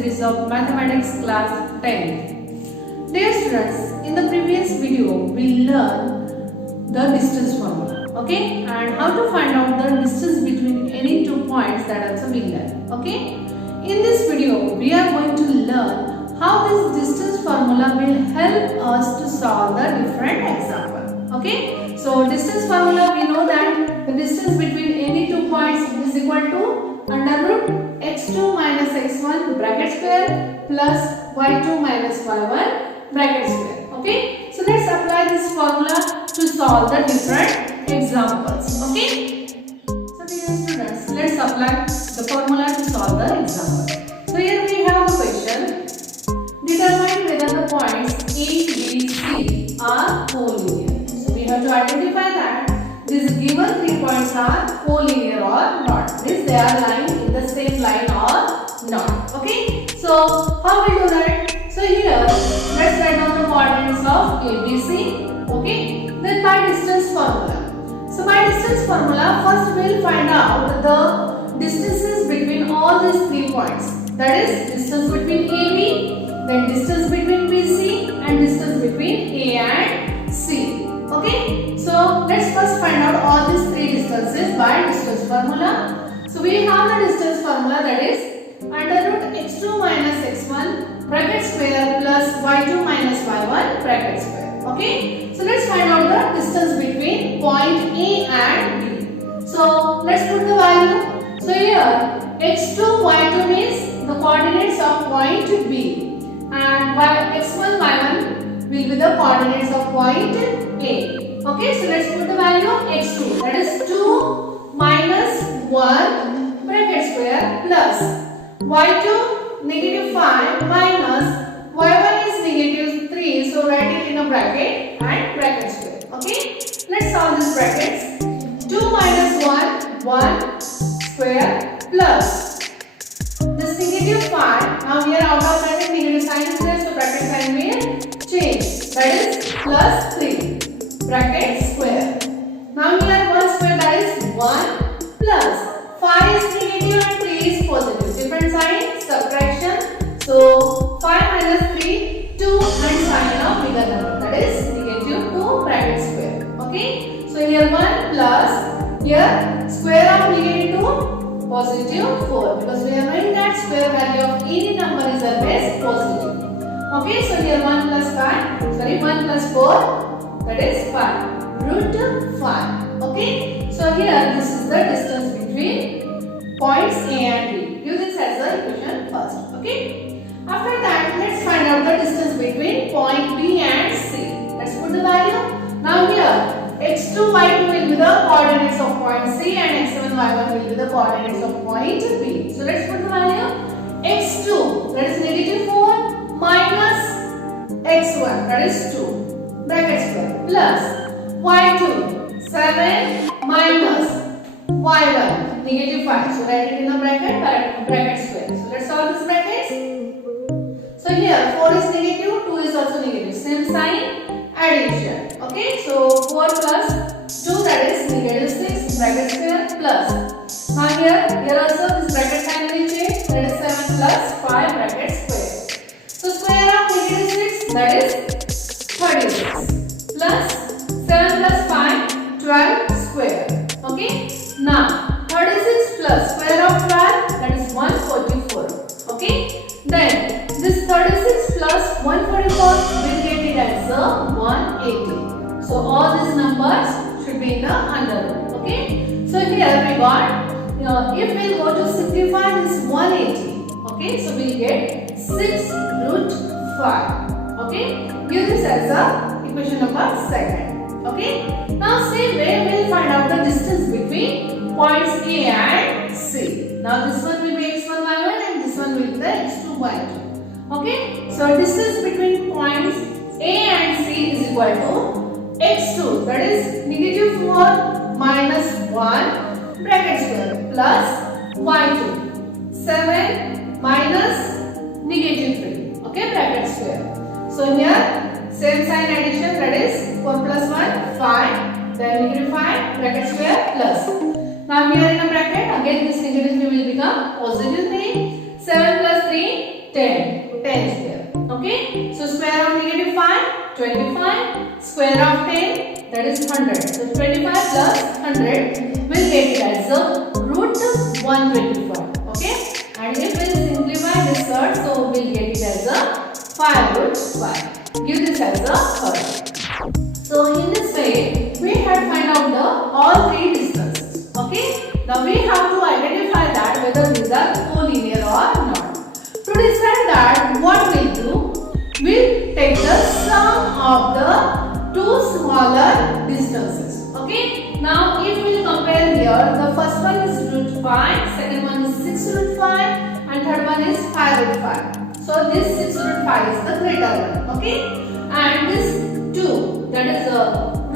series of mathematics class 10. Dear students, in the previous video we learned the distance formula, okay, and how to find out the distance between any two points. That also we learned, okay. In this video we are going to learn how this distance formula will help us to solve the different example, okay. So distance formula, we know that the distance between any two points is equal to under root x2 minus x1 bracket square plus y2 minus y1 bracket square, okay. So let's apply this formula to solve the different examples, okay. So dear students, let's apply the formula to solve the example. So here we have the question: determine whether the points A, B, C are collinear. So we have to identify that these given 3 points are collinear or not. Means they are lying in the same line or not. Okay. So how we do that? So here let's write down the coordinates of A, B, C. Okay. Then by distance formula. So by distance formula, first we will find out the distances between all these 3 points. That is distance between AB, then distance between BC, and distance between A and C. Okay, so let's first find out all these 3 distances by distance formula. So we have the distance formula, that is under root x2 minus x1 bracket square plus y2 minus y1 bracket square. Okay, so let's find out the distance between point A and B. So let's put the value. So here x2 y2 means the coordinates of point B, and x1 y1 will be the coordinates of point A. Okay, so let's put the value of x2, that is 2 minus 1 bracket square plus y2 negative 5 minus y1 is negative 3, so write it in a bracket and bracket square. Okay, let's solve these brackets. 2 minus 1 square plus this negative 5. Now here out of bracket negative sign is there, so bracket sign will change, that is plus 3 bracket square. Now here 1 square, that is 1 plus 5 is negative and 3 is positive. Different sign, subtraction. So 5 minus 3, 2 and sign of bigger number, that is negative 2 bracket square. Okay. So here 1 plus, here square of negative 2, positive 4, because we are knowing that square value of any number is always positive. Okay, so here 1 plus 1 plus 4, that is 5, root 5. Okay, so here this is the distance between points A and B. Use this as the equation first. Okay, after that let's find out the distance between point B and C. Let's put the value. Now here x2 y2 will be the coordinates of point C and x7 y1 will be the coordinates of point B. So let's put the value. x2, that is negative 4 minus x1, that is 2 bracket square plus y2 7 minus y1 negative 5. So write it in a bracket square. So let's solve this brackets. So here 4 is negative, 2 is also negative. Same sign, addition. Okay, so 4 plus 2, that is negative 6 bracket square plus. Now here also this bracket sign will change, that is 7 plus 5 bracket square. So square of negative 6, that is 36 plus 7 plus 5, 12 square. Okay, now 36 plus square of 12, that is 144. Okay, then this 36 plus 144 will get it as 180. So all these numbers should be in the under root. Okay, so here we got, if we go to simplify this 180, okay, so we get 6 root 5. Okay, use this as the equation number 2. Okay, now same way we will find out the distance between points A and C. Now this one will be x1 y1 and this one will be the x2 y2. Okay, so distance between points A and C is equal to x2, that is negative 4 minus 1 bracket square plus y2 7 minus negative 3, okay, bracket square. So here same sign addition, that is 4 plus 1 5, then negative 5 bracket square plus. Now here in a bracket again this negative 3 will become positive 3, 7 plus 3 10. 10 is there. Okay. So square of negative 5, 25. Square of 10, that is 100. So 25 plus 100 will get it as a root 125. Okay. And if we simplify this third, so we will get it as a 5 root 5. Give this as a third. So in this way, we have find out the all three distances. Okay. Now we have to identify that whether these are collinear or not. To decide that, what we'll do, we'll take the sum of the two smaller distances. Okay. Now if we compare here, the first one is root 5, second one is 6 root 5, and third one is 5 root 5. So this 6 root 5 is the greater one. Okay. And this 2, that is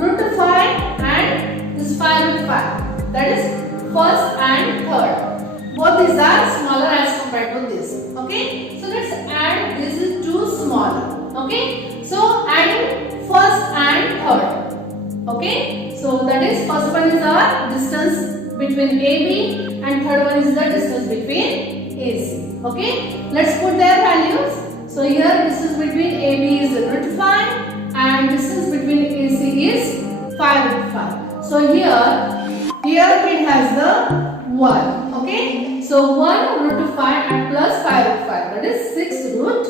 root 5, and this 5 root 5, that is first and third. Both these are smaller as compared to this. Okay. So let's add, this is 2 smaller. Okay. So adding first and third. Okay. So that is first one is our distance between AB and third one is the distance between AC. Okay. Let's put their values. So here distance between AB is root 5 and distance between AC is 5 root 5. So here it has the 1. Okay. So 1 root 5 and plus 5 root 5, that is 6 root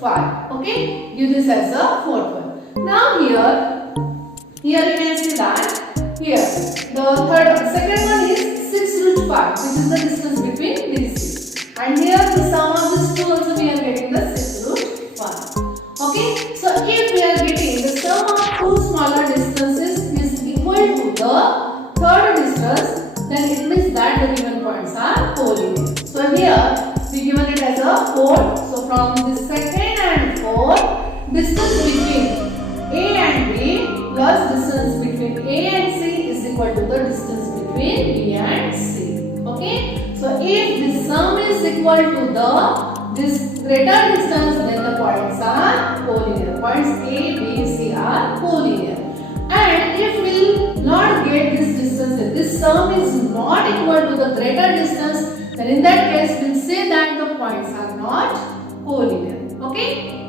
5. Okay. Give this as the fourth one. Now here you can see that here the second one is 6 root 5, which is the distance between these two. And here the sum of these two also we are getting the 6 root 5. Okay. So if we are getting the sum of two smaller distances is equal to the third distance, then it means that the given points are collinear. So here we given it as a 4. So from this second and fourth, distance between A and B plus distance between A and C is equal to the distance between B and C. Okay. So if the sum is equal to this greater distance, then the points are collinear. Points A, B, C are collinear. And if we will not get this distance, if this sum is not equal to the greater distance, then in that case we will say that the points are not collinear. Okay.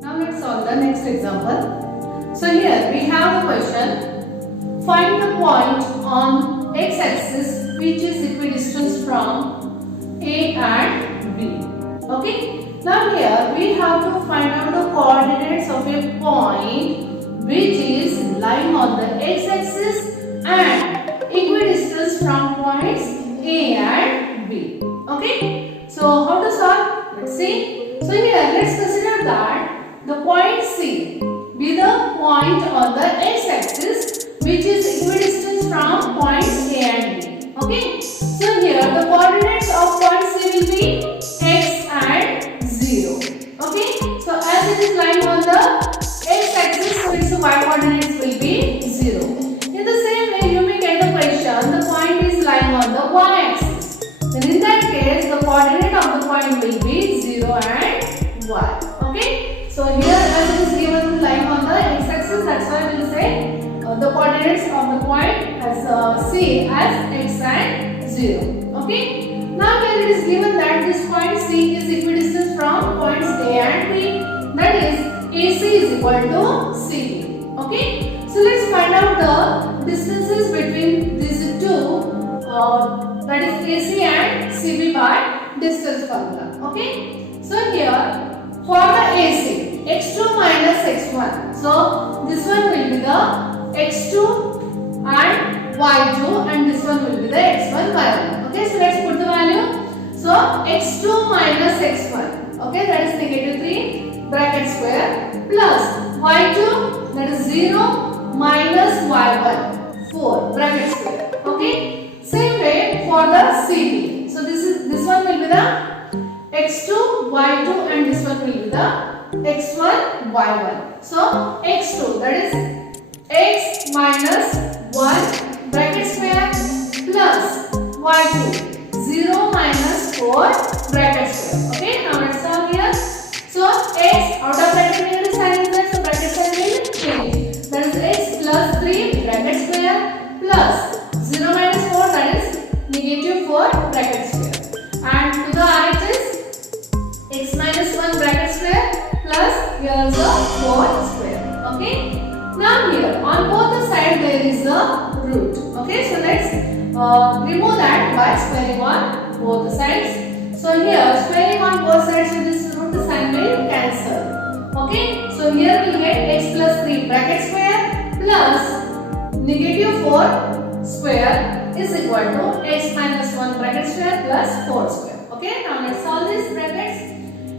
Now let's solve the next example. So here we have the question, find the point on x-axis which is equidistant from A and B. Okay. Now here we have to find out the coordinates of a point which is lying on the x-axis and equidistant from points A and B. Okay. So how to solve? Let's see. So here let's consider that the point C be the point on the x-axis which is equidistant from points A and B. Okay. So here the coordinates of point C will be x and 0. Okay. So as it is lying on the x-axis, so its y coordinates will be 0. In the same way, you may get a question, the point is lying on the y-axis. Then in that case, the coordinate of the point will be 0 and y. Okay. So here as it is given lying on the x-axis, that's why we will say the coordinates of the point as C as x and 0. Okay. Now here it is given that this point C is equidistant from points A and B. That is AC is equal to CD. Okay. So let's find out the distances between these two, that is AC and CB by distance formula. Okay. So here for the AC, x2 minus x1. So this one will be the x2 and y2, and this one will be the x1 y1. Okay. So let's put the value. So x2 minus x1. Okay. That is negative 3 bracket square plus y2, that is 0 minus y1 4 bracket square. Okay. Same way for the CD. So this one will be the x2 y2 and this one will be the x1 y1. So x2, that is x minus 1 bracket square plus y2 0 minus 4 bracket square. Okay. Now let's solve here. So x out of bracket negative sign is there, so bracket sign will change. That is x plus 3 bracket square plus 0 minus 4, that is negative 4 bracket square. And to the RHS, 4 square. Okay. Now here on both the sides there is a root. Okay. So let's remove that by squaring on both the sides. So here squaring on both sides, so this root sign will cancel. Okay. So here we get x plus 3 bracket square plus negative 4 square is equal to x minus 1 bracket square plus 4 square. Okay. Now let's solve these brackets.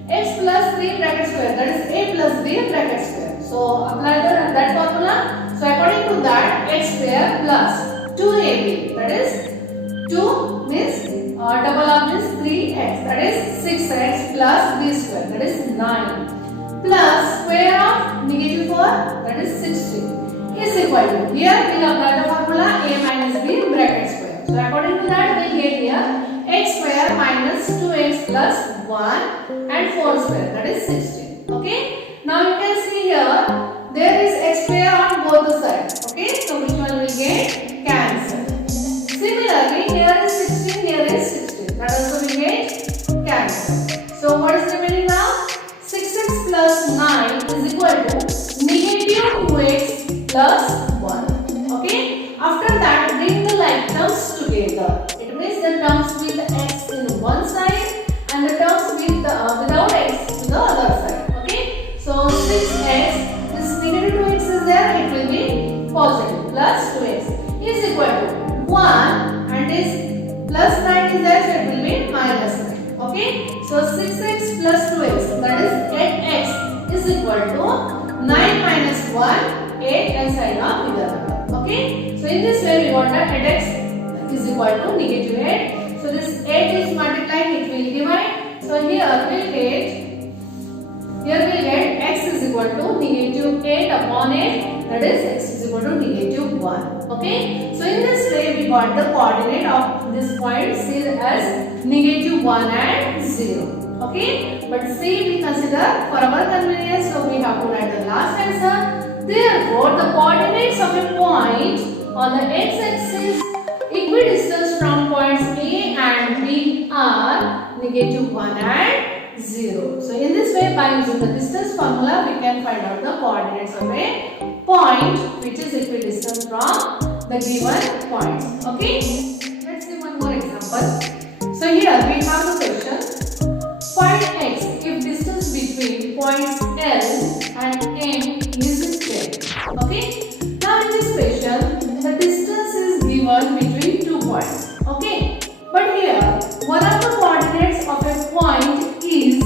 X plus 3 bracket square, that is a plus b bracket square. So apply that formula. So according to that, x square plus 2ab, that is 2 means double of this 3x, that is 6x plus b square, that is 9 plus square of negative 4, that is 16 is equal to, here we will apply the formula a minus b bracket square. So according to that, we get here x square minus 2x plus 1 and 4 square, that is 16. Okay. Now you can see here there is x square on both the sides. Okay. So which one will get cancelled? Similarly, here is 16, here is 16. That also will get cancelled. So what is remaining now? 6x plus 9 is equal to negative 2x plus 1. Okay. After that, bring the like terms together. It means the terms with x in one side and the terms with without x to the other side. Okay. So 6x, this negative 2x is there, it will be positive, plus 2x is equal to 1 and this plus 9 is there, so it will be minus 9. Okay. So 6x plus 2x, that is 8x is equal to 9 minus 1, 8 inside of the other. Okay. So in this way we got that 8x is equal to negative 8. So this 8 is multiplied, it will divide. So here we'll get x is equal to negative 8 upon 8, that is x is equal to negative 1. Okay. So in this way we got the coordinate of this point C as negative 1 and 0. Okay. But C we consider for our convenience, so we have to write the last answer. Therefore the coordinates of a point on the x-axis equidistant from points A and B are negative 1 and 0. So in this way, by using the distance formula, we can find out the coordinates of a point which is equidistant from the given points. Okay. Let's see one more example. So here we have the question. Find x if distance between points L and M is 10. Okay. Now in this question, the distance is given between 2 points. Okay. But here, one of the coordinates of a point is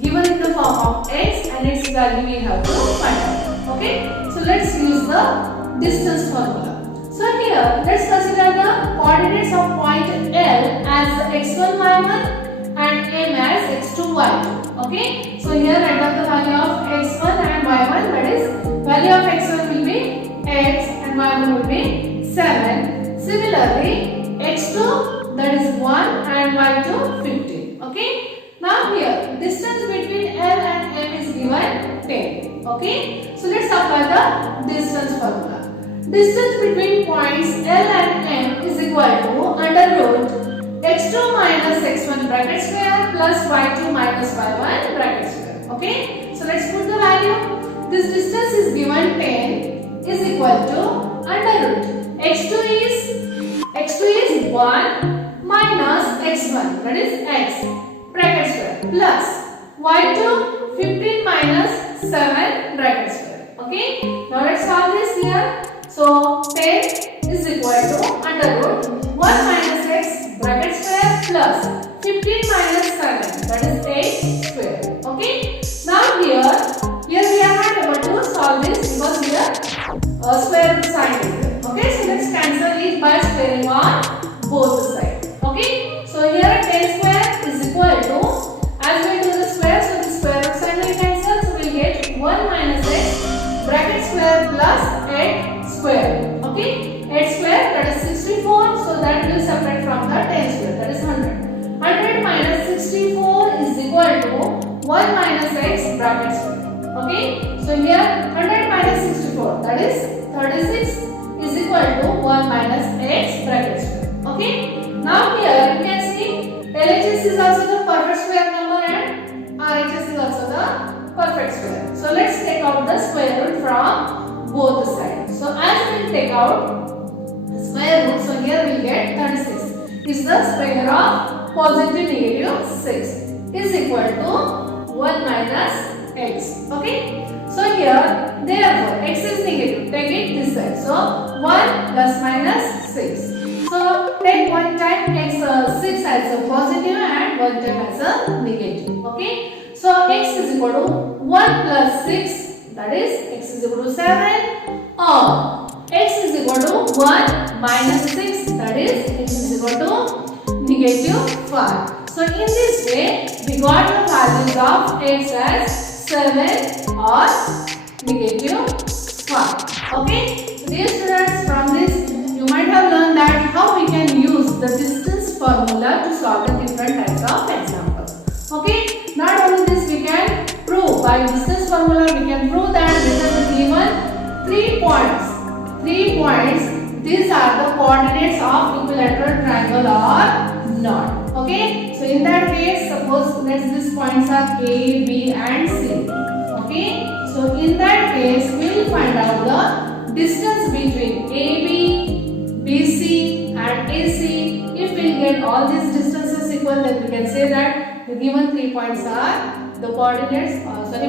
given in the form of x and its value we have to find out. Okay. So let's use the distance formula. So here, let's consider the coordinates of point L as x1, y1 and M as x2, y2. Okay. So here write down the value of x1 and y1, that is value of x1 will be x and y1 will be 7. Similarly, x2 that is 1 and y2 15. Okay. Now here distance between L and M is given 10. Okay. So let's apply the distance formula. Distance between points L and M is equal to under root x2 minus x1 bracket square plus y2 minus y1 bracket square. Okay. So let's put the value. This distance is given 10 is equal to under root x2 is 1 minus x1, that is x bracket square plus y2 15 minus 7 bracket square. Okay. Now let's solve this here. So 10 is equal to under root 1 minus x bracket square plus 15 minus 7, that is 8 square. Okay. Now here we are not able to solve this because here square root sign is there. Okay. So let's cancel it by squaring on both the sides. Okay. So here 10 square is equal to, as we do the square, so the square root sign will cancel. So we will get 1 minus x bracket square plus 8 square. Okay. 8 square, that is 64. So that will separate from the 10 square, that is 100. 100 minus 64 is equal to 1 minus x bracket square. Okay. So here 100 minus 64, that is 36 is equal to 1 minus x bracket square. Okay. Now here you can see LHS is also the perfect square number and RHS is also the perfect square. So let's take out the square root from both sides. So as we take out square root, so here we get 36 is the square of positive negative 6 is equal to 1 minus x. Okay. So here therefore x is negative. Take it this side. So 1 plus minus 6. So take one time x 6 as a positive and one time as a negative. Okay. So x is equal to 1 plus 6, that is x is equal to 7, or x is equal to 1 minus 6, that is x is equal to negative 5. So in this way we got the values of x as 7 or negative 5. Okay. So dear students, from this you might have learned that how we can use the distance formula to solve the different types of examples. Okay. Not only this, we can prove by distance formula, we can prove that whether the given 3 points, these are the coordinates of equilateral triangle or not. Okay. So in that case, suppose these points are A, B and C. Okay. So in that case, we will find out the distance between AB, BC and AC. If we get all these distances equal, then we can say that the given 3 points are the coordinates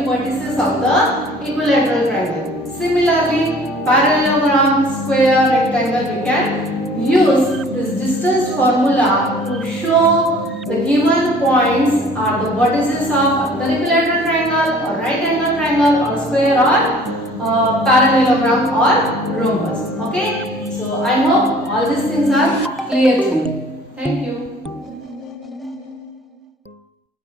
vertices of the equilateral triangle. Similarly, parallelogram, square, rectangle, we can use this distance formula to show the given points are the vertices of the equilateral triangle or right angle triangle or square or parallelogram or rhombus. Okay. So I hope all these things are clear to you. Thank you.